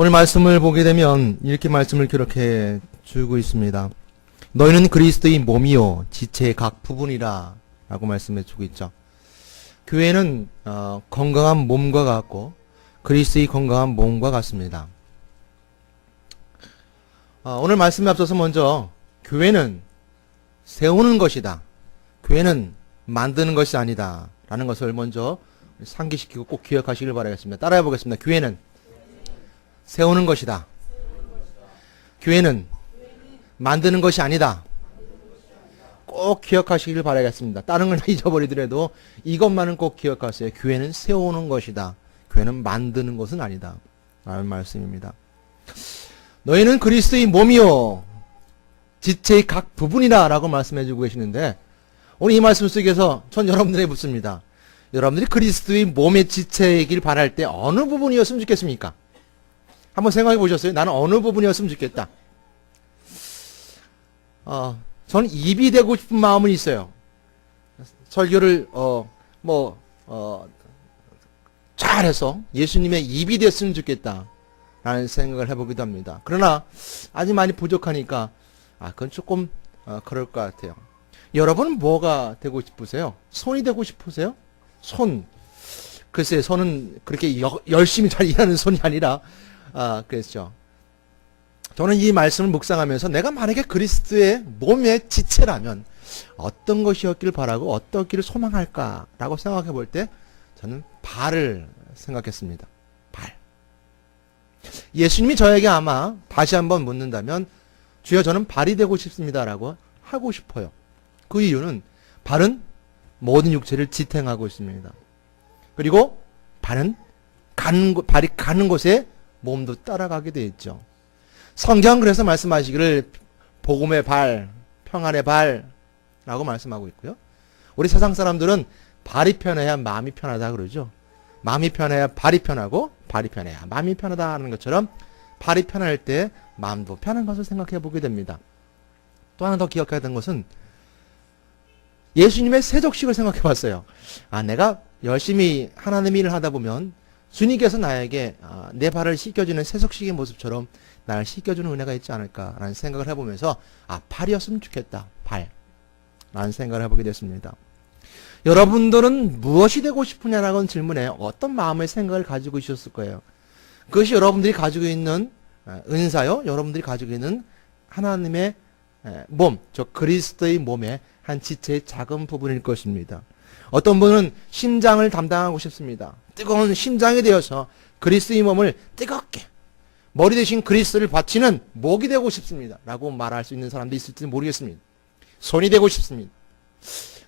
오늘 말씀을 보게 되면 이렇게 말씀을 기록해 주고 있습니다. 너희는 그리스도의 몸이요 지체의 각 부분이라 라고 말씀해 주고 있죠. 교회는 건강한 몸과 같고 그리스도의 건강한 몸과 같습니다. 오늘 말씀에 앞서서 먼저 교회는 세우는 것이다, 교회는 만드는 것이 아니다 라는 것을 먼저 상기시키고 꼭 기억하시길 바라겠습니다. 따라해 보겠습니다. 교회는 세우는 것이다, 교회는 만드는 것이 아니다. 꼭 기억하시길 바라겠습니다. 다른 걸 잊어버리더라도 이것만은 꼭 기억하세요. 교회는 세우는 것이다, 교회는 만드는 것은 아니다 라는 말씀입니다. 너희는 그리스도의 몸이요 지체의 각 부분이다 라고 말씀해 주고 계시는데, 오늘 이 말씀 속에서 전 여러분들에게 묻습니다. 여러분들이 그리스도의 몸의 지체이길 바랄 때 어느 부분이었으면 좋겠습니까? 한번 생각해 보셨어요? 나는 어느 부분이었으면 좋겠다. 저는 입이 되고 싶은 마음은 있어요. 설교를 잘해서 예수님의 입이 됐으면 좋겠다 라는 생각을 해보기도 합니다. 그러나 아직 많이 부족하니까 그건 조금 그럴 것 같아요. 여러분은 뭐가 되고 싶으세요? 손이 되고 싶으세요? 손. 글쎄, 손은 그렇게 열심히 잘 일하는 손이 아니라 그랬죠. 저는 이 말씀을 묵상하면서 내가 만약에 그리스도의 몸의 지체라면 어떤 것이었기를 바라고 어떻기를 소망할까라고 생각해 볼 때 저는 발을 생각했습니다. 발. 예수님이 저에게 아마 다시 한번 묻는다면 주여 저는 발이 되고 싶습니다라고 하고 싶어요. 그 이유는 발은 모든 육체를 지탱하고 있습니다. 그리고 발이 가는 곳에 몸도 따라가게 되어 있죠. 성경은 그래서 말씀하시기를 복음의 발, 평안의 발라고 말씀하고 있고요. 우리 세상 사람들은 발이 편해야 마음이 편하다 그러죠. 마음이 편해야 발이 편하고 발이 편해야 마음이 편하다 하는 것처럼 발이 편할 때 마음도 편한 것을 생각해 보게 됩니다. 또 하나 더 기억해야 되는 것은 예수님의 세족식을 생각해 봤어요. 내가 열심히 하나님의 일을 하다 보면 주님께서 나에게 내 발을 씻겨주는 세속식의 모습처럼 나를 씻겨주는 은혜가 있지 않을까라는 생각을 해보면서 발이었으면 좋겠다, 발 라는 생각을 해보게 됐습니다. 여러분들은 무엇이 되고 싶으냐라는 질문에 어떤 마음의 생각을 가지고 있었을 거예요. 그것이 여러분들이 가지고 있는 은사요, 여러분들이 가지고 있는 하나님의 몸, 즉 그리스도의 몸의 한 지체의 작은 부분일 것입니다. 어떤 분은 심장을 담당하고 싶습니다. 뜨거운 심장이 되어서 그리스도의 몸을 뜨겁게 머리 대신 그리스도를 바치는 목이 되고 싶습니다 라고 말할 수 있는 사람도 있을지 모르겠습니다. 손이 되고 싶습니다.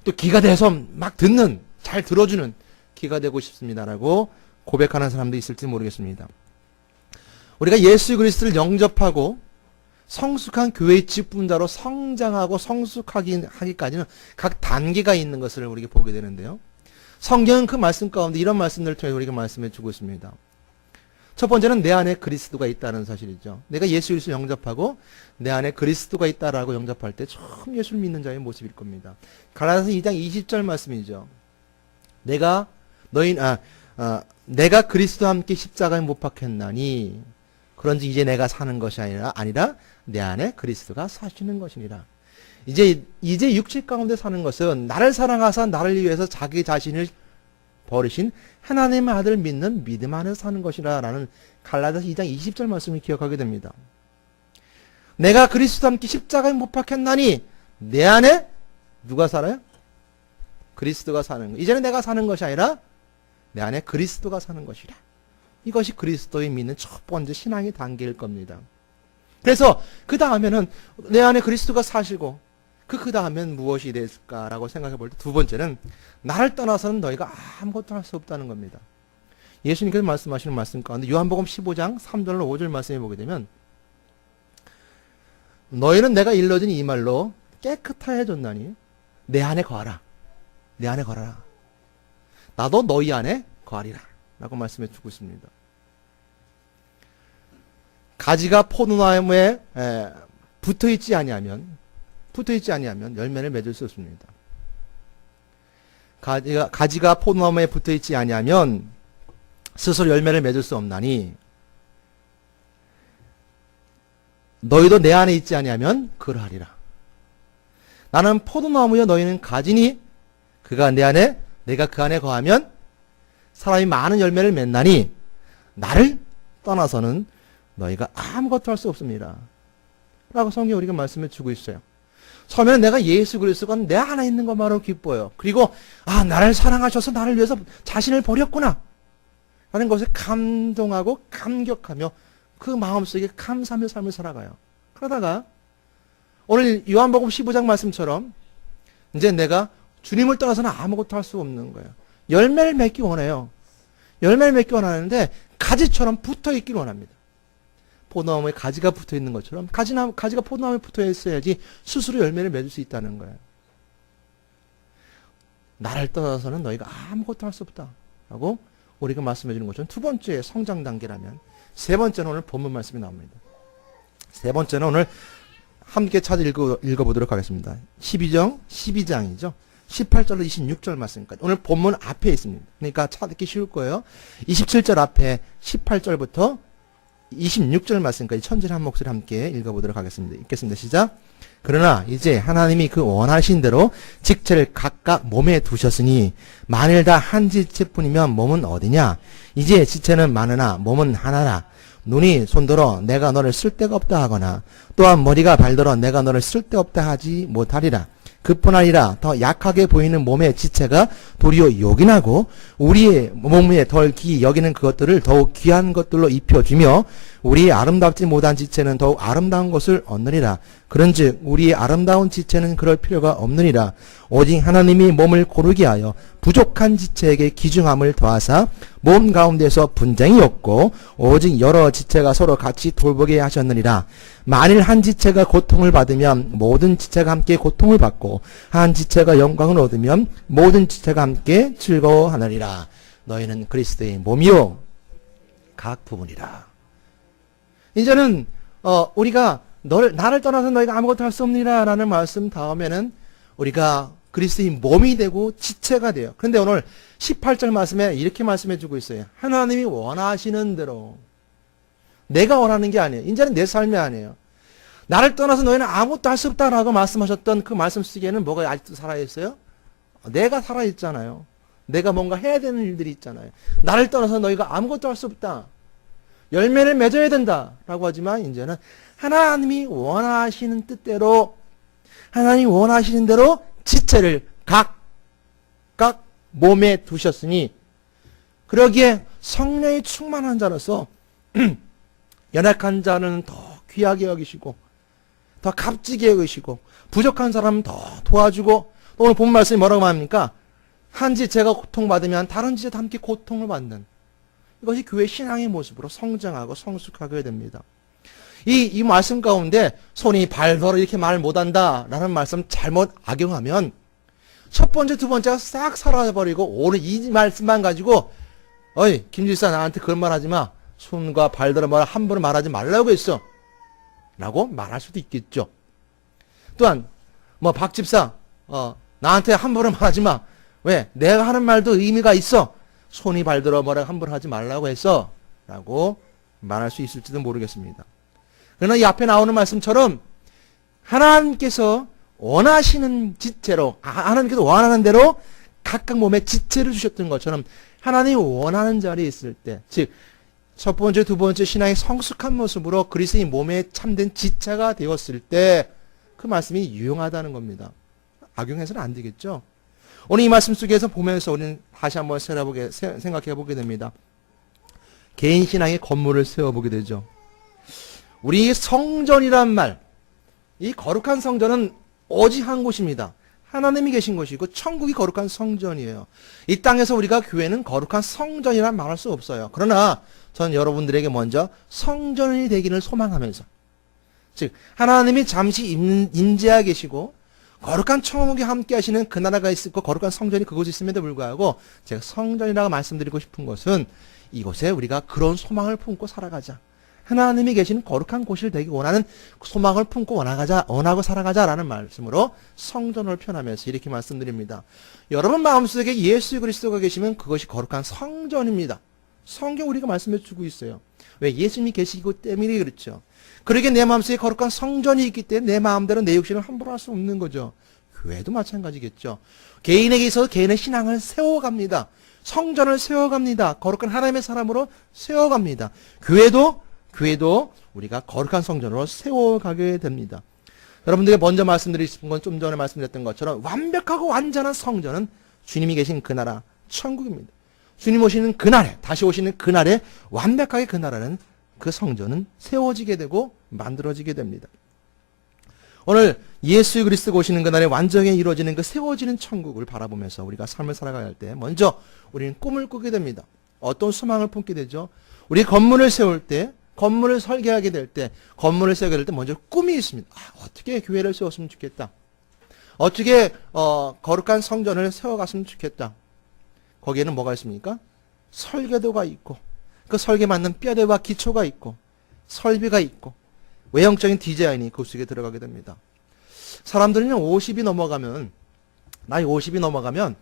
또 귀가 돼서 막 듣는, 잘 들어주는 귀가 되고 싶습니다 라고 고백하는 사람도 있을지 모르겠습니다. 우리가 예수 그리스도를 영접하고 성숙한 교회의 직분자로 성장하고 성숙하기까지는 각 단계가 있는 것을 우리가 보게 되는데요. 성경은 그 말씀 가운데 이런 말씀들을 통해 우리가 말씀해 주고 있습니다. 첫 번째는 내 안에 그리스도가 있다는 사실이죠. 내가 예수 그리스도를 영접하고 내 안에 그리스도가 있다라고 영접할 때 처음 예수를 믿는 자의 모습일 겁니다. 갈라디아서 2장 20절 말씀이죠. 내가 그리스도와 함께 십자가에 못 박혔나니 그런지 이제 내가 사는 것이 아니라 내 안에 그리스도가 사시는 것이니라. 이제 육체 가운데 사는 것은 나를 사랑하사 나를 위해서 자기 자신을 버리신 하나님의 아들 믿는 믿음 안에서 사는 것이라 라는 갈라디아서 2장 20절 말씀을 기억하게 됩니다. 내가 그리스도와 함께 십자가에 못 박혔나니 내 안에 누가 살아요? 그리스도가 사는 것. 이제는 내가 사는 것이 아니라 내 안에 그리스도가 사는 것이라. 이것이 그리스도의 믿는 첫 번째 신앙의 단계일 겁니다. 그래서 그 다음에는 내 안에 그리스도가 사시고 그 다음엔 무엇이 됐을까라고 생각해 볼 때 두 번째는 나를 떠나서는 너희가 아무것도 할 수 없다는 겁니다. 예수님께서 말씀하시는 말씀 가운데 요한복음 15장 3절로 5절 말씀해 보게 되면 너희는 내가 일러준 이 말로 깨끗하여졌나니 내 안에 거하라. 내 안에 거하라. 나도 너희 안에 거하리라 라고 말씀해 주고 있습니다. 가지가 포도나무에 붙어있지 아니하면 열매를 맺을 수 없습니다. 가지가 포도나무에 붙어있지 아니하면 스스로 열매를 맺을 수 없나니 너희도 내 안에 있지 아니하면 그러하리라. 나는 포도나무여 너희는 가지니 그가 내 안에 내가 그 안에 거하면 사람이 많은 열매를 맺나니 나를 떠나서는 너희가 아무것도 할 수 없습니다. 라고 성경이 우리가 말씀해 주고 있어요. 처음에는 내가 예수 그리스도가 내 안에 있는 것만으로 기뻐요. 그리고 나를 사랑하셔서 나를 위해서 자신을 버렸구나 라는 것에 감동하고 감격하며 그 마음속에 감사하며 삶을 살아가요. 그러다가 오늘 요한복음 15장 말씀처럼 이제 내가 주님을 떠나서는 아무것도 할 수 없는 거예요. 열매를 맺기 원해요. 열매를 맺기 원하는데 가지처럼 붙어 있기를 원합니다. 포도나무에 가지가 붙어 있는 것처럼 가지가 포도나무에 붙어 있어야지 스스로 열매를 맺을 수 있다는 거예요. 나를 떠나서는 너희가 아무것도 할 수 없다 라고 우리가 말씀해 주는 것처럼 두 번째 성장 단계라면, 세 번째는 오늘 본문 말씀이 나옵니다. 세 번째는 오늘 함께 찾아 읽어보도록 하겠습니다. 12장이죠. 18절로 26절 말씀까지. 오늘 본문 앞에 있습니다. 그러니까 찾기 쉬울 거예요. 27절 앞에 18절부터 26절 말씀까지 천천히 한 목소리 함께 읽어보도록 하겠습니다. 읽겠습니다. 시작. 그러나 이제 하나님이 그 원하신 대로 지체를 각각 몸에 두셨으니 만일 다 한 지체뿐이면 몸은 어디냐? 이제 지체는 많으나 몸은 하나라. 눈이 손들어 내가 너를 쓸데가 없다 하거나 또한 머리가 발들어 내가 너를 쓸데없다 하지 못하리라. 그뿐 아니라 더 약하게 보이는 몸의 지체가 도리어 요긴하고 우리의 몸에 덜 귀히 여기는 그것들을 더욱 귀한 것들로 입혀주며 우리의 아름답지 못한 지체는 더욱 아름다운 것을 얻느니라. 그런즉 우리의 아름다운 지체는 그럴 필요가 없느니라. 오직 하나님이 몸을 고르게 하여 부족한 지체에게 귀중함을 더하사 몸 가운데서 분쟁이 없고 오직 여러 지체가 서로 같이 돌보게 하셨느니라. 만일 한 지체가 고통을 받으면 모든 지체가 함께 고통을 받고 한 지체가 영광을 얻으면 모든 지체가 함께 즐거워하느니라. 너희는 그리스도의 몸이요 각 부분이라. 이제는 우리가 나를 떠나서 너희가 아무것도 할 수 없느니라 라는 말씀 다음에는 우리가 그리스도의 몸이 되고 지체가 돼요. 그런데 오늘 18절 말씀에 이렇게 말씀해 주고 있어요. 하나님이 원하시는 대로. 내가 원하는 게 아니에요. 이제는 내 삶이 아니에요. 나를 떠나서 너희는 아무것도 할 수 없다라고 말씀하셨던 그 말씀 속에는 뭐가 아직도 살아있어요? 내가 살아있잖아요. 내가 뭔가 해야 되는 일들이 있잖아요. 나를 떠나서 너희가 아무것도 할 수 없다. 열매를 맺어야 된다 라고 하지만 이제는 하나님이 원하시는 뜻대로, 하나님이 원하시는 대로 지체를 각각 몸에 두셨으니 그러기에 성령이 충만한 자로서 연약한 자는 더 귀하게 여기시고 더 값지게 여기시고 부족한 사람은 더 도와주고, 또 오늘 본 말씀이 뭐라고 합니까? 한 지체가 고통받으면 다른 지체도 함께 고통을 받는, 이것이 교회 신앙의 모습으로 성장하고 성숙하게 됩니다. 이 말씀 가운데 손이 발더러 이렇게 말 못한다 라는 말씀 잘못 악용하면 첫 번째 두 번째가 싹 사라져버리고 오늘 이 말씀만 가지고 어이 김지사 나한테 그런 말 하지마, 손과 발더러 말 함부로 말하지 말라고 했어 라고 말할 수도 있겠죠. 또한 박 집사 나한테 함부로 말하지마, 왜? 내가 하는 말도 의미가 있어, 손이 발들어 뭐라 함부로 하지 말라고 했어 라고 말할 수 있을지도 모르겠습니다. 그러나 이 앞에 나오는 말씀처럼 하나님께서 원하시는 지체로, 하나님께서 원하는 대로 각각 몸에 지체를 주셨던 것처럼 하나님이 원하는 자리에 있을 때, 즉 첫 번째, 두 번째 신앙의 성숙한 모습으로 그리스도의 몸에 참된 지체가 되었을 때 그 말씀이 유용하다는 겁니다. 악용해서는 안 되겠죠. 오늘 이 말씀 속에서 보면서 우리는 다시 한번 생각해 보게 됩니다. 개인 신앙의 건물을 세워보게 되죠. 우리 성전이란 말, 이 거룩한 성전은 오직 한 곳입니다. 하나님이 계신 곳이고 천국이 거룩한 성전이에요. 이 땅에서 우리가 교회는 거룩한 성전이란 말할 수 없어요. 그러나 저는 여러분들에게 먼저 성전이 되기를 소망하면서, 즉 하나님이 잠시 임재하 계시고 거룩한 천국에 함께 하시는 그 나라가 있고 거룩한 성전이 그곳에 있음에도 불구하고 제가 성전이라고 말씀드리고 싶은 것은 이곳에 우리가 그런 소망을 품고 살아가자, 하나님이 계시는 거룩한 곳이 되기 원하는 소망을 품고 원하고 살아가자라는 말씀으로 성전을 표현하면서 이렇게 말씀드립니다. 여러분 마음속에 예수 그리스도가 계시면 그것이 거룩한 성전입니다. 성경 우리가 말씀해 주고 있어요. 왜? 예수님이 계시기 때문에 그렇죠. 그러기에 내 마음속에 거룩한 성전이 있기 때문에 내 마음대로 내 욕심을 함부로 할 수 없는 거죠. 교회도 마찬가지겠죠. 개인에게 있어서 개인의 신앙을 세워갑니다. 성전을 세워갑니다. 거룩한 하나님의 사람으로 세워갑니다. 교회도 우리가 거룩한 성전으로 세워가게 됩니다. 여러분들에게 먼저 말씀드리고 싶은 건 좀 전에 말씀드렸던 것처럼 완벽하고 완전한 성전은 주님이 계신 그 나라 천국입니다. 주님 오시는 그날에, 다시 오시는 그날에 완벽하게 그 나라는, 그 성전은 세워지게 되고 만들어지게 됩니다. 오늘 예수 그리스도가 오시는 그날에 완전히 이루어지는 그 세워지는 천국을 바라보면서 우리가 삶을 살아가야 할 때 먼저 우리는 꿈을 꾸게 됩니다. 어떤 소망을 품게 되죠? 우리 건물을 세울 때, 건물을 설계하게 될 때, 건물을 세우게 될 때 먼저 꿈이 있습니다. 어떻게 교회를 세웠으면 좋겠다. 어떻게 거룩한 성전을 세워갔으면 좋겠다. 거기에는 뭐가 있습니까? 설계도가 있고, 그 설계 맞는 뼈대와 기초가 있고, 설비가 있고, 외형적인 디자인이 그 속에 들어가게 됩니다. 사람들은 50이 넘어가면, 나이 50이 넘어가면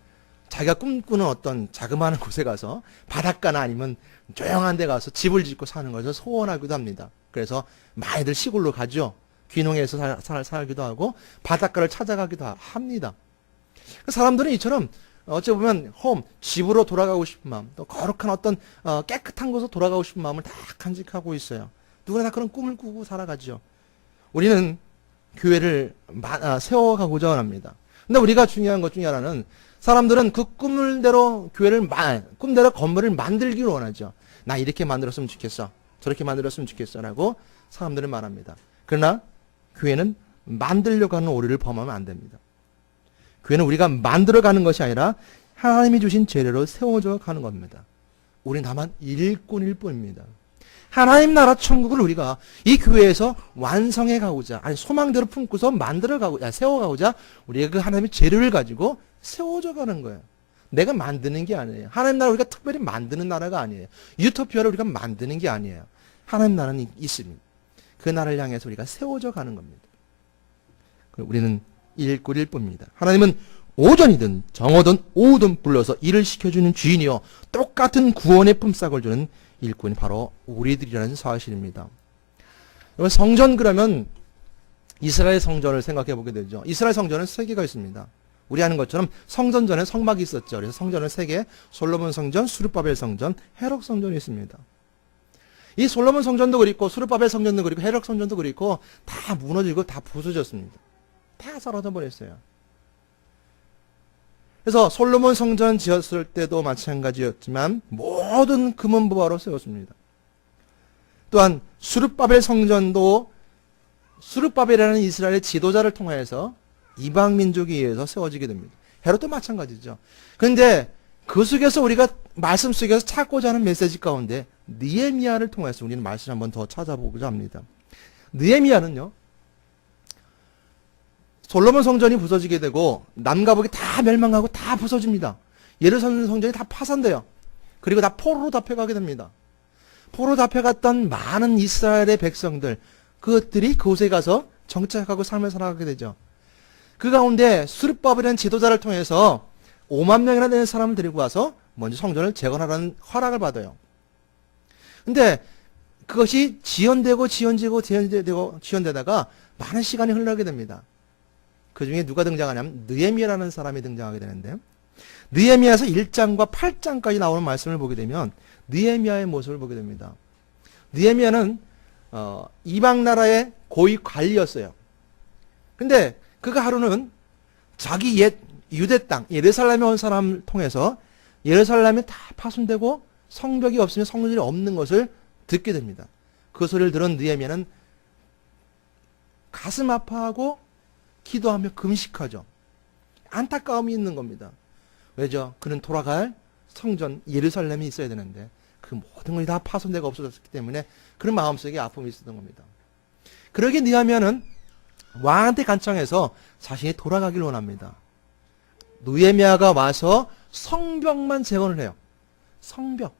자기가 꿈꾸는 어떤 자그마한 곳에 가서 바닷가나 아니면 조용한 데 가서 집을 짓고 사는 것을 소원하기도 합니다. 그래서 많이들 시골로 가죠. 귀농해서 살기도 하고 바닷가를 찾아가기도 합니다. 사람들은 이처럼 어찌 보면 집으로 돌아가고 싶은 마음, 또 거룩한 어떤 깨끗한 곳으로 돌아가고 싶은 마음을 다 간직하고 있어요. 누구나 다 그런 꿈을 꾸고 살아가죠. 우리는 교회를 세워가고자 합니다. 근데 우리가 중요한 것 중에 하나는 사람들은 그 꿈대로 꿈대로 건물을 만들기를 원하죠. 나 이렇게 만들었으면 좋겠어. 저렇게 만들었으면 좋겠어. 라고 사람들은 말합니다. 그러나 교회는 만들려고 하는 오류를 범하면 안 됩니다. 교회는 우리가 만들어가는 것이 아니라 하나님이 주신 재료로 세워져 가는 겁니다. 우리는 다만 일꾼일 뿐입니다. 하나님 나라 천국을 우리가 이 교회에서 완성해 가고자, 아니 소망대로 품고서 세워가고자 우리가 그 하나님의 재료를 가지고 세워져 가는 거예요. 내가 만드는 게 아니에요. 하나님 나라 우리가 특별히 만드는 나라가 아니에요. 유토피아를 우리가 만드는 게 아니에요. 하나님 나라는 있습니다. 그 나라를 향해서 우리가 세워져 가는 겁니다. 우리는 일꾼일 뿐입니다. 하나님은 오전이든 정오든 오후든 불러서 일을 시켜주는 주인이요 똑같은 구원의 품삯을 주는 일꾼이 바로 우리들이라는 사실입니다. 성전 그러면 이스라엘 성전을 생각해 보게 되죠. 이스라엘 성전은 세 개가 있습니다. 우리 아는 것처럼 성전 전에 성막이 있었죠. 그래서 성전은 세 개, 솔로몬 성전, 수르바벨 성전, 헤롯 성전이 있습니다. 이 솔로몬 성전도 그렇고 수르바벨 성전도 그렇고 헤롯 성전도 그렇고 다 무너지고 다 부서졌습니다. 다 사라져 버렸어요. 그래서 솔로몬 성전 지었을 때도 마찬가지였지만 모든 금은보화로 세웠습니다. 또한 수르바벨 성전도 수르바벨이라는 이스라엘의 지도자를 통해서 이방 민족에 의해서 세워지게 됩니다. 헤롯도 마찬가지죠. 그런데 그 속에서 우리가 말씀 속에서 찾고자 하는 메시지 가운데 느헤미야를 통해서 우리는 말씀을 한번 더 찾아보고자 합니다. 느헤미야는요, 솔로몬 성전이 부서지게 되고 남과 북이 다 멸망하고 다 부서집니다. 예루살렘 성전이 다 파산돼요. 그리고 다 포로로 잡혀가게 됩니다. 포로로 잡혀갔던 많은 이스라엘의 백성들, 그것들이 그곳에 가서 정착하고 삶을 살아가게 되죠. 그 가운데 수르바벨이라는 지도자를 통해서 5만 명이나 되는 사람을 데리고 와서 먼저 성전을 재건하라는 허락을 받아요. 근데 그것이 지연되다가 많은 시간이 흘러가게 됩니다. 그 중에 누가 등장하냐면 느헤미야라는 사람이 등장하게 되는데, 느헤미야에서 1장과 8장까지 나오는 말씀을 보게 되면 느헤미야의 모습을 보게 됩니다. 느헤미야는 이방 나라의 고위 관리였어요. 근데 그가 하루는 자기 옛 유대 땅 예루살렘에 온 사람을 통해서 예루살렘이 다 파손되고 성벽이 없으면 성전이 없는 것을 듣게 됩니다. 그 소리를 들은 느헤미야는 가슴 아파하고 기도하며 금식하죠. 안타까움이 있는 겁니다. 왜죠? 그는 돌아갈 성전 예루살렘이 있어야 되는데 그 모든 것이 다 파손되고 없어졌기 때문에 그런 마음속에 아픔이 있었던 겁니다. 그러기에 느헤미야는 왕한테 간청해서 자신이 돌아가기를 원합니다. 느헤미야가 와서 성벽만 재건을 해요. 성벽.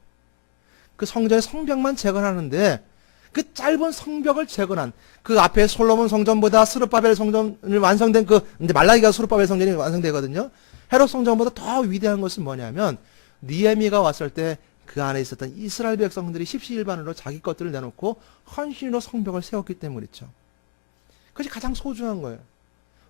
그 성전의 성벽만 재건하는데 그 짧은 성벽을 재건한 그 앞에 솔로몬 성전보다 스룹바벨 성전을 완성된 이제 말라기가 스룹바벨 성전이 완성되거든요. 헤롯 성전보다 더 위대한 것은 뭐냐면 느헤미야가 왔을 때 그 안에 있었던 이스라엘 백성들이 십시일반으로 자기 것들을 내놓고 헌신으로 성벽을 세웠기 때문이죠. 그것이 가장 소중한 거예요.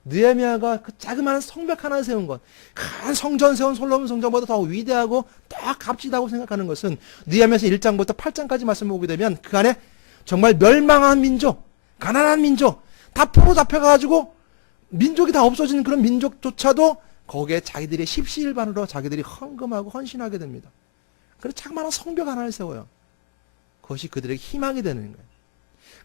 느헤미야가 그 자그마한 성벽 하나 세운 것, 큰 성전 세운 솔로몬 성전보다 더 위대하고 더 값지다고 생각하는 것은 느헤미야서 1장부터 8장까지 말씀을 보게 되면 그 안에 정말 멸망한 민족, 가난한 민족, 다 포로 잡혀가지고 민족이 다 없어진 그런 민족조차도 거기에 자기들이 십시일반으로 자기들이 헌금하고 헌신하게 됩니다. 그래서 자그마한 성벽 하나를 세워요. 그것이 그들에게 희망이 되는 거예요.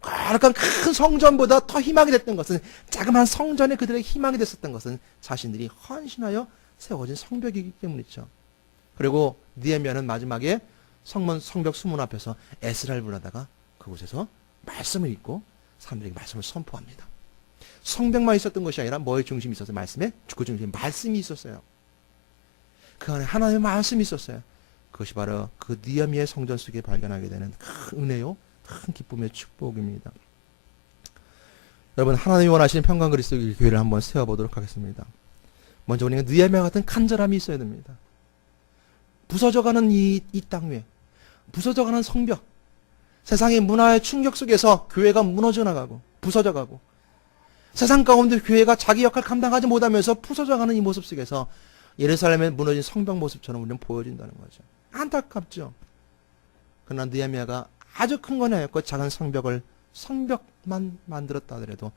거룩한 큰 성전보다 더 희망이 됐던 것은, 자그마한 성전에 그들에게 희망이 됐었던 것은 자신들이 헌신하여 세워진 성벽이기 때문이죠. 그리고 느헤미야는 마지막에 성벽 수문 앞에서 에스라를 불러다가 그곳에서 말씀을 읽고 사람들에게 말씀을 선포합니다. 성벽만 있었던 것이 아니라 뭐의 중심이 있었어요? 말씀에 그 중심에 말씀이 있었어요. 그 안에 하나님의 말씀이 있었어요. 그것이 바로 그 느헤미야의 성전 속에 발견하게 되는 큰 은혜요, 큰 기쁨의 축복입니다. 여러분, 하나님이 원하시는 평강 그리스도의 교회를 한번 세워보도록 하겠습니다. 먼저 우리가 느헤미야 같은 간절함이 있어야 됩니다. 부서져가는 이 땅 위에, 부서져가는 성벽, 세상의 문화의 충격 속에서 교회가 무너져 나가고 부서져가고, 세상 가운데 교회가 자기 역할 감당하지 못하면서 부서져가는 이 모습 속에서 예루살렘에 무너진 성벽 모습처럼 우리는 보여진다는 거죠. 안타깝죠. 그러나 느헤미야가 아주 큰 건 아니었고 작은 성벽만 만들었다 하더라도,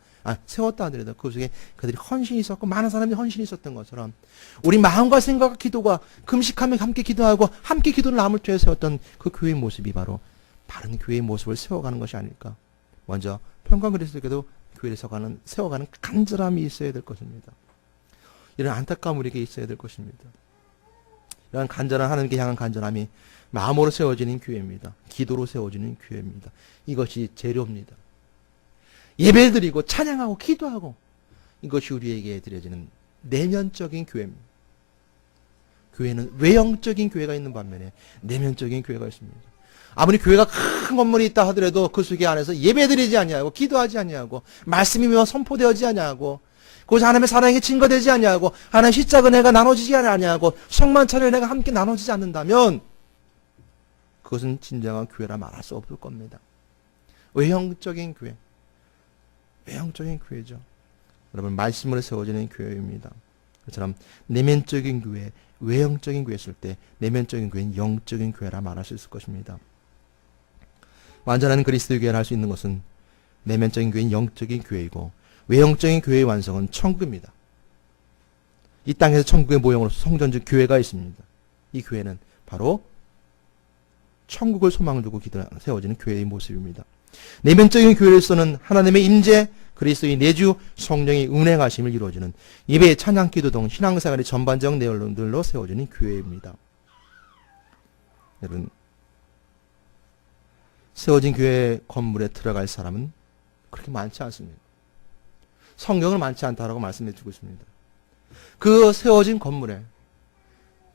세웠다 하더라도 그 속에 그들이 헌신이 있었고 많은 사람들이 헌신이 있었던 것처럼 우리 마음과 생각과 기도가 금식하며 함께 기도하고 함께 기도를 나물 뒤에 세웠던 그 교회의 모습이 바로 바른 교회의 모습을 세워가는 것이 아닐까. 먼저 평강 그리스도께도 교회를 세워가는 간절함이 있어야 될 것입니다. 이런 안타까움 우리에게 있어야 될 것입니다. 이런 간절한 하나님께 향한 간절함이 마음으로 세워지는 교회입니다. 기도로 세워지는 교회입니다. 이것이 재료입니다. 예배드리고 찬양하고 기도하고, 이것이 우리에게 드려지는 내면적인 교회입니다. 교회는 외형적인 교회가 있는 반면에 내면적인 교회가 있습니다. 아무리 교회가 큰 건물이 있다 하더라도 그 속에 안에서 예배드리지 아니하고 기도하지 아니하고 말씀이 선포되어지지 아니하고 그것이 하나님의 사랑에 증거되지 아니하고 하나님의 십자가 은혜가 나눠지지 아니하고 성만찬의 은혜가 함께 나눠지지 않는다면 그것은 진정한 교회라 말할 수 없을 겁니다. 외형적인 교회, 외형적인 교회죠. 여러분, 말씀으로 세워지는 교회입니다. 그처럼 내면적인 교회, 외형적인 교회였을 때 내면적인 교회는 영적인 교회라 말할 수 있을 것입니다. 완전한 그리스도의 교회를 할 수 있는 것은 내면적인 교회는 영적인 교회이고 외형적인 교회의 완성은 천국입니다. 이 땅에서 천국의 모형으로서 성전적 교회가 있습니다. 이 교회는 바로 천국을 소망을 두고 세워지는 교회의 모습입니다. 내면적인 교회로서는 하나님의 임재, 그리스도의 내주, 성령의 운행하심을 이루어지는 예배, 찬양, 기도 등 신앙생활의 전반적 내용들로 세워지는 교회입니다. 여러분, 세워진 교회 건물에 들어갈 사람은 그렇게 많지 않습니다. 성경은 많지 않다라고 말씀해 주고 있습니다. 그 세워진 건물에,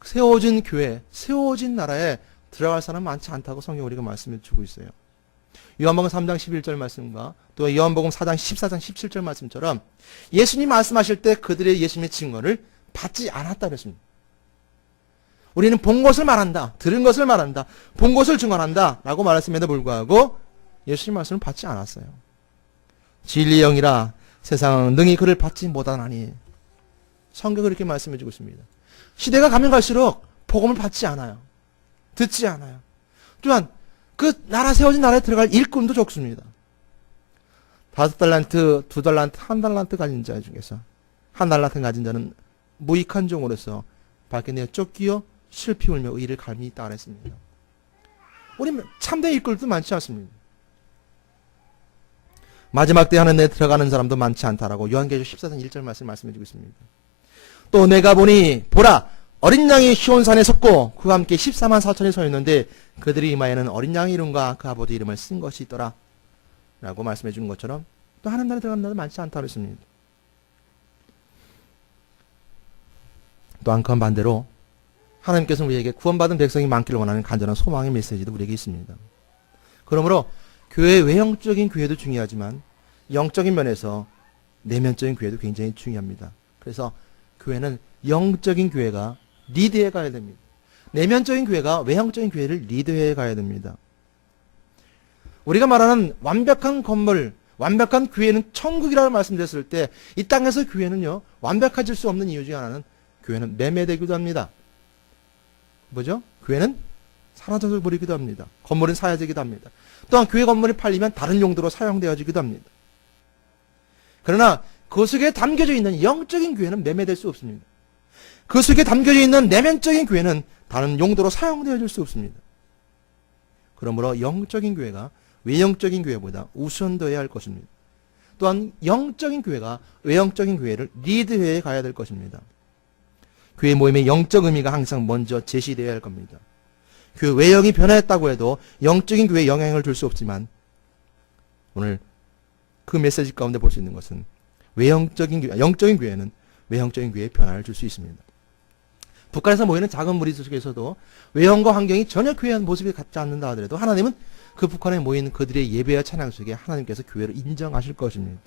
세워진 교회, 세워진 나라에 들어갈 사람은 많지 않다고 성경 우리가 말씀해 주고 있어요. 요한복음 3장 11절 말씀과 또 요한복음 4장 14장 17절 말씀처럼 예수님 말씀하실 때 그들의 예수님의 증거를 받지 않았다 그랬습니다. 우리는 본 것을 말한다, 들은 것을 말한다, 본 것을 증언한다 라고 말했음에도 불구하고 예수님 말씀을 받지 않았어요. 진리의 영이라 세상은 능히 그를 받지 못하나니, 성경은 이렇게 말씀해 주고 있습니다. 시대가 가면 갈수록 복음을 받지 않아요. 듣지 않아요. 또한 그 나라, 세워진 나라에 들어갈 일꾼도 적습니다. 5달란트, 2달란트, 1달란트 가진 자 중에서 1달란트 가진 자는 무익한 종으로서 밖에 내어 쫓기어 슬피 울며 의를 갈미 있다 그랬습니다. 우리 참된 일꾼도 많지 않습니다. 마지막 때 하는 데 들어가는 사람도 많지 않다라고 요한계시록 14장 1절 말씀해 주고 있습니다. 또 내가 보니 보라, 어린 양이 시온산에 섰고 그와 함께 14만 4천이 서 있는데 그들이 이마에는 어린 양의 이름과 그 아버지 이름을 쓴 것이 있더라 라고 말씀해 주는 것처럼 또 하는 날에 들어가는 날도 많지 않다고 했습니다. 또 한편 반대로 하나님께서는 우리에게 구원받은 백성이 많기를 원하는 간절한 소망의 메시지도 우리에게 있습니다. 그러므로 교회의 외형적인 교회도 중요하지만 영적인 면에서 내면적인 교회도 굉장히 중요합니다. 그래서 교회는 영적인 교회가 리드해 가야 됩니다. 내면적인 교회가 외형적인 교회를 리드해 가야 됩니다. 우리가 말하는 완벽한 건물, 완벽한 교회는 천국이라고 말씀드렸을 때 이 땅에서 교회는요 완벽해질 수 없는 이유 중에 하나는 교회는 매매되기도 합니다. 뭐죠? 교회는 사라져 버리기도 합니다. 건물은 사라지기도 합니다. 또한 교회 건물이 팔리면 다른 용도로 사용되어지기도 합니다. 그러나 그 속에 담겨져 있는 영적인 교회는 매매될 수 없습니다. 그 속에 담겨져 있는 내면적인 교회는 다른 용도로 사용되어질 수 없습니다. 그러므로 영적인 교회가 외형적인 교회보다 우선되어야 할 것입니다. 또한 영적인 교회가 외형적인 교회를 리드해 가야 될 것입니다. 교회 모임의 영적 의미가 항상 먼저 제시되어야 할 겁니다. 교회 외형이 변화했다고 해도 영적인 교회에 영향을 줄 수 없지만 오늘 그 메시지 가운데 볼 수 있는 것은 영적인 교회는 외형적인 교회에 변화를 줄 수 있습니다. 북한에서 모이는 작은 무리 속에서도 외형과 환경이 전혀 교회의 모습이 같지 않는다 하더라도 하나님은 그 북한에 모인 그들의 예배와 찬양 속에 하나님께서 교회를 인정하실 것입니다.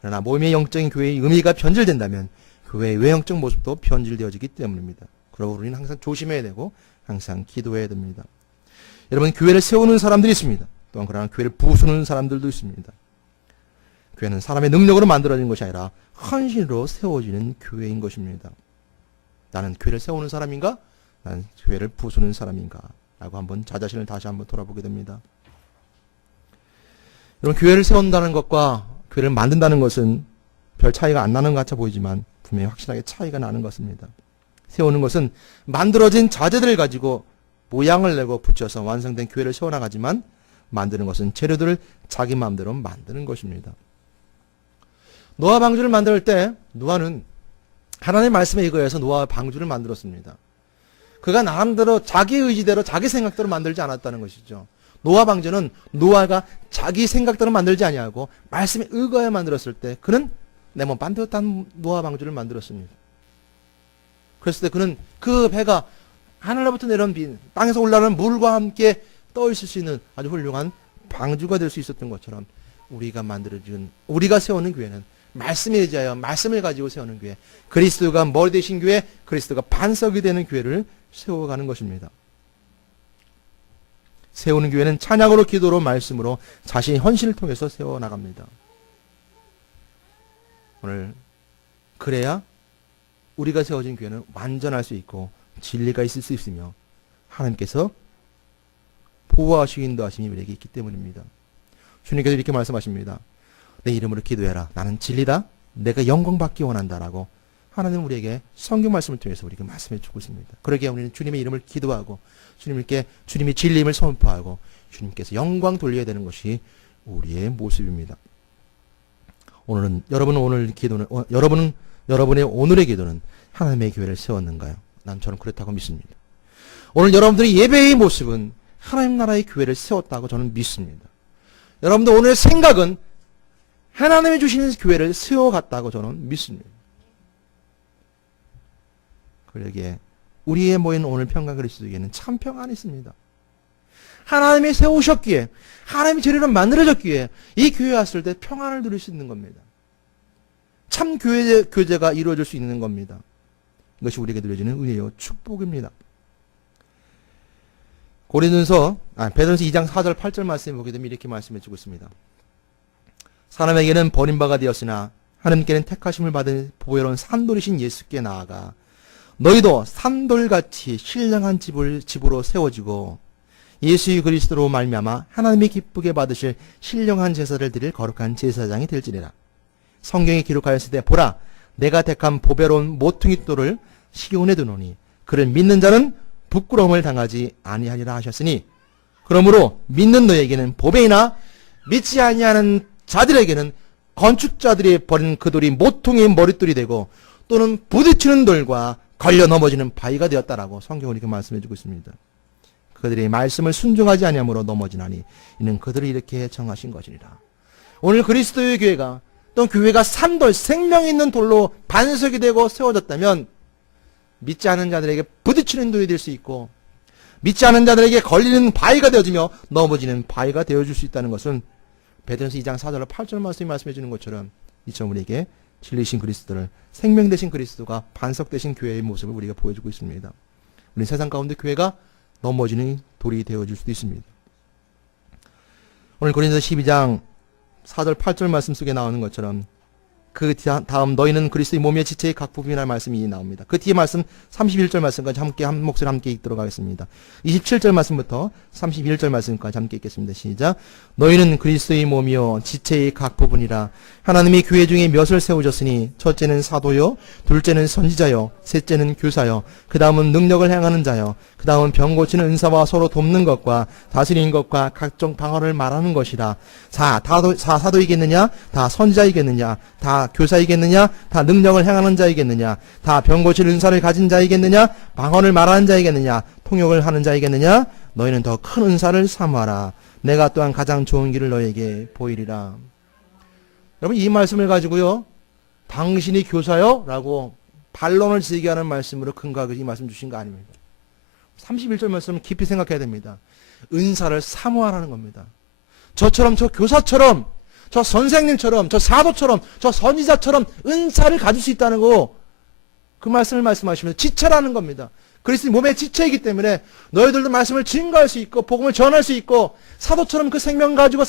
그러나 모임의 영적인 교회의 의미가 변질된다면 교회의 외형적 모습도 변질되어지기 때문입니다. 그러므로 우리는 항상 조심해야 되고 항상 기도해야 됩니다. 여러분, 교회를 세우는 사람들이 있습니다. 또한 그러나 교회를 부수는 사람들도 있습니다. 교회는 사람의 능력으로 만들어진 것이 아니라 헌신으로 세워지는 교회인 것입니다. 나는 교회를 세우는 사람인가? 나는 교회를 부수는 사람인가? 라고 한번 자신을 다시 한번 돌아보게 됩니다. 여러분, 교회를 세운다는 것과 교회를 만든다는 것은 별 차이가 안 나는 것 같아 보이지만 분명히 확실하게 차이가 나는 것입니다. 세우는 것은 만들어진 자재들을 가지고 모양을 내고 붙여서 완성된 교회를 세워나가지만 만드는 것은 재료들을 자기 마음대로 만드는 것입니다. 노아 방주를 만들 때 노아는 하나님의 말씀에 의거해서 노아 방주를 만들었습니다. 그가 나름대로 자기 의지대로 자기 생각대로 만들지 않았다는 것이죠. 노아 방주는 노아가 자기 생각대로 만들지 아니하고 말씀에 의거해 만들었을 때 그는 내 몸 반듯한 노아 방주를 만들었습니다. 그랬을 때 그는 그 배가 하늘로부터 내려온 비, 땅에서 올라오는 물과 함께 떠 있을 수 있는 아주 훌륭한 방주가 될 수 있었던 것처럼 우리가 세우는 교회는 말씀에 의지하여 말씀을 가지고 세우는 교회, 그리스도가 머리 되신 교회, 그리스도가 반석이 되는 교회를 세워가는 것입니다. 세우는 교회는 찬양으로, 기도로, 말씀으로 자신의 헌신을 통해서 세워나갑니다. 오늘 그래야 우리가 세워진 교회는 완전할 수 있고 진리가 있을 수 있으며 하나님께서 보호하시고 인도하심이 우리에게 있기 때문입니다. 주님께서 이렇게 말씀하십니다. 내 이름으로 기도해라. 나는 진리다. 내가 영광 받기 원한다라고 하나님은 우리에게 성경 말씀을 통해서 우리에게 말씀해 주고 있습니다. 그러기에 우리는 주님의 이름을 기도하고 주님이 진리임을 선포하고 주님께서 영광 돌려야 되는 것이 우리의 모습입니다. 오늘은 여러분의 오늘의 기도는 하나님의 교회를 세웠는가요? 난 저는 그렇다고 믿습니다. 오늘 여러분들의 예배의 모습은 하나님 나라의 교회를 세웠다고 저는 믿습니다. 여러분들 오늘의 생각은 하나님이 주시는 교회를 세워갔다고 저는 믿습니다. 그러기에 우리의 모인 오늘 평강 그리스도에게는 참 평안이 있습니다. 하나님이 세우셨기에, 하나님이 재료를 만들어졌기에 이 교회에 왔을 때 평안을 누릴 수 있는 겁니다. 참 교제가 이루어질 수 있는 겁니다. 이것이 우리에게 누려지는 은혜요 축복입니다. 베드로전서 2장 4절 8절 말씀을 보게 되면 이렇게 말씀해 주고 있습니다. 사람에게는 버림바가 되었으나 하나님께는 택하심을 받은 보배로운 산돌이신 예수께 나아가 너희도 산돌같이 신령한 집으로 세워지고 예수 그리스도로 말미암아 하나님이 기쁘게 받으실 신령한 제사를 드릴 거룩한 제사장이 될지니라. 성경에 기록하였을 때 보라 내가 택한 보배로운 모퉁이 돌을 시온에 두노니 그를 믿는 자는 부끄러움을 당하지 아니하리라 하셨으니 그러므로 믿는 너에게는 보배이나 믿지 아니하는 자들에게는 건축자들이 버린 그 돌이 모퉁이의 머릿돌이 되고 또는 부딪히는 돌과 걸려 넘어지는 바위가 되었다라고 성경은 이렇게 말씀해 주고 있습니다. 그들의 말씀을 순종하지 아니함으로 넘어지나니 이는 그들이 이렇게 정하신 것이니라. 오늘 그리스도의 교회가 또 교회가 산돌, 생명 있는 돌로 반석이 되고 세워졌다면 믿지 않은 자들에게 부딪히는 돌이 될 수 있고 믿지 않은 자들에게 걸리는 바위가 되어지며 넘어지는 바위가 되어줄 수 있다는 것은 베드로전서 2장 4절로 8절 말씀이 말씀해 주는 것처럼 이처럼 우리에게 진리신 그리스도를 생명 되신 그리스도가 반석 되신 교회의 모습을 우리가 보여주고 있습니다. 우리 세상 가운데 교회가 넘어지는 돌이 되어질 수도 있습니다. 오늘 고린도서 12장 4절 8절 말씀 속에 나오는 것처럼 그 다음 너희는 그리스도의 몸의 지체의 각 부분이라는 말씀이 나옵니다. 그 뒤에 말씀 31절 말씀까지 함께 한 목소리 함께 읽도록 하겠습니다. 27절 말씀부터 31절 말씀까지 함께 읽겠습니다. 시작. 너희는 그리스도의 몸이요 지체의 각 부분이라. 하나님이 교회 중에 몇을 세우셨으니 첫째는 사도요, 둘째는 선지자요, 셋째는 교사요, 그 다음은 능력을 행하는 자요, 그 다음은 병 고치는 은사와 서로 돕는 것과 다스리는 것과 각종 방언을 말하는 것이라. 사도이겠느냐? 다 선지자이겠느냐? 다 교사이겠느냐? 다 능력을 행하는 자이겠느냐? 다 병 고칠 은사를 가진 자이겠느냐? 방언을 말하는 자이겠느냐? 통역을 하는 자이겠느냐? 너희는 더 큰 은사를 사모하라. 내가 또한 가장 좋은 길을 너에게 보이리라. 여러분, 이 말씀을 가지고요, 당신이 교사요? 라고 반론을 제기하는 말씀으로 근거하고 이 말씀 주신 거 아닙니다. 31절 말씀은 깊이 생각해야 됩니다. 은사를 사모하라는 겁니다. 저처럼, 저 교사처럼, 저 선생님처럼, 저 사도처럼, 저 선지자처럼 은사를 가질 수 있다는 거, 그 말씀을 말씀하시면서 지체라는 겁니다. 그리스도의 몸의 지체이기 때문에 너희들도 말씀을 증거할 수 있고 복음을 전할 수 있고 사도처럼 그 생명 가지고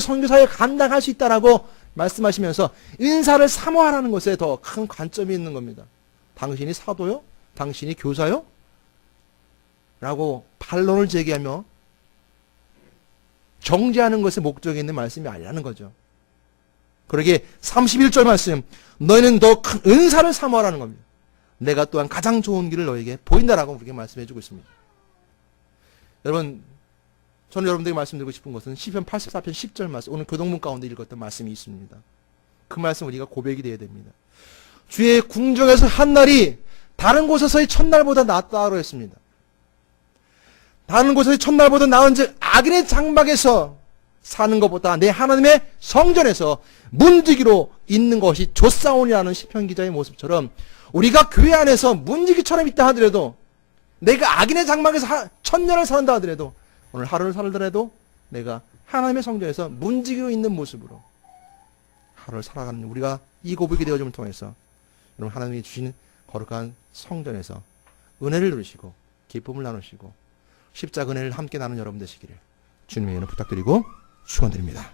선교사에 감당할 수 있다라고 말씀하시면서 은사를 사모하라는 것에 더 큰 관점이 있는 겁니다. 당신이 사도요? 당신이 교사요? 라고 반론을 제기하며 정죄하는 것에 목적이 있는 말씀이 아니라는 거죠. 그러기에 31절 말씀, 너희는 더 큰 은사를 사모하라는 겁니다. 내가 또한 가장 좋은 길을 너에게 보인다라고 그렇게 말씀해주고 있습니다. 여러분, 저는 여러분들에게 말씀드리고 싶은 것은 시편 84편 10절 말씀, 오늘 교동문 가운데 읽었던 말씀이 있습니다. 그 말씀 우리가 고백이 되어야 됩니다. 주의 궁정에서 한 날이 다른 곳에서의 첫날보다 낫다고 했습니다. 다른 곳에서의 첫날보다 나은즉 악인의 장막에서 사는 것보다 내 하나님의 성전에서 문지기로 있는 것이 좋사오니라는 시편 기자의 모습처럼 우리가 교회 안에서 문지기처럼 있다 하더라도, 내가 악인의 장막에서 천년을 산다 하더라도, 오늘 하루를 살더라도 내가 하나님의 성전에서 문지기로 있는 모습으로 하루를 살아가는 우리가 이 고백이 되어짐을 통해서 여러분 하나님이 주신 거룩한 성전에서 은혜를 누리시고 기쁨을 나누시고 십자가 은혜를 함께 나누는 여러분 되시기를 주님의 이름으로 부탁드리고 축원드립니다.